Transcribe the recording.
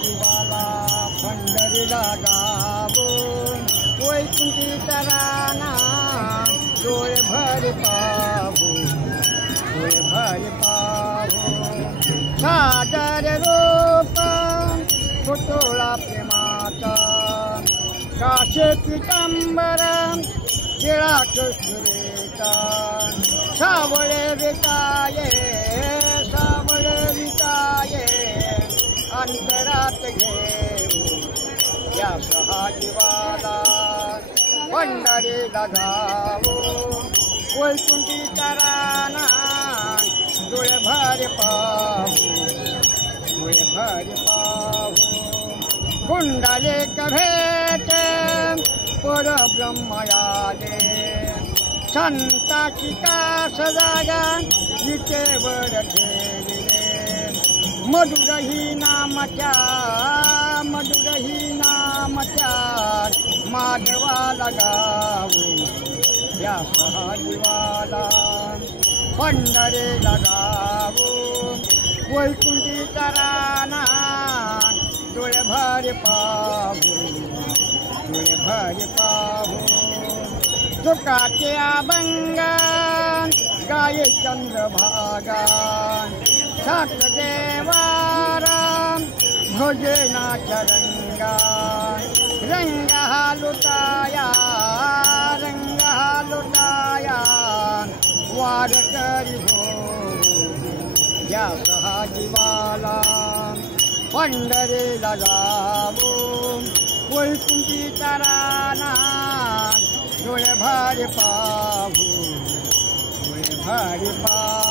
जीवाला पंढरीला गावून वैकुंठीचा राणा डोळे भर पाहू डोळे भर पाहू सादर रूप पुतळा प्रेमाचा काशे पितांबर टिळाक सुरेचा सावळे विटाये अंतरात घेऊ या सहाजीवाला पंढरीला जाऊ वैकुंठीचा राणा डोळे भर पाहू डोळे भर पाहू गुंडाले भेट परब्रह्म आले संताची कास जागा विटेवर ठेविले मधुरही नामच्या माधवाला गावू या सहाजीवाला पंढरीला गावू वैकुंठीचा राणा डोळे भर पाहू डोळे भर पाहू सुखाचे अभंग गाये चंद्रभागा सात देवारा भोजनाचा रंग हा लुटाया वार करी हो या सहाजीवाला पंढरीला जाऊ वैकुंठीचा राणा डोळे भर पाहू डोळे भर पाहू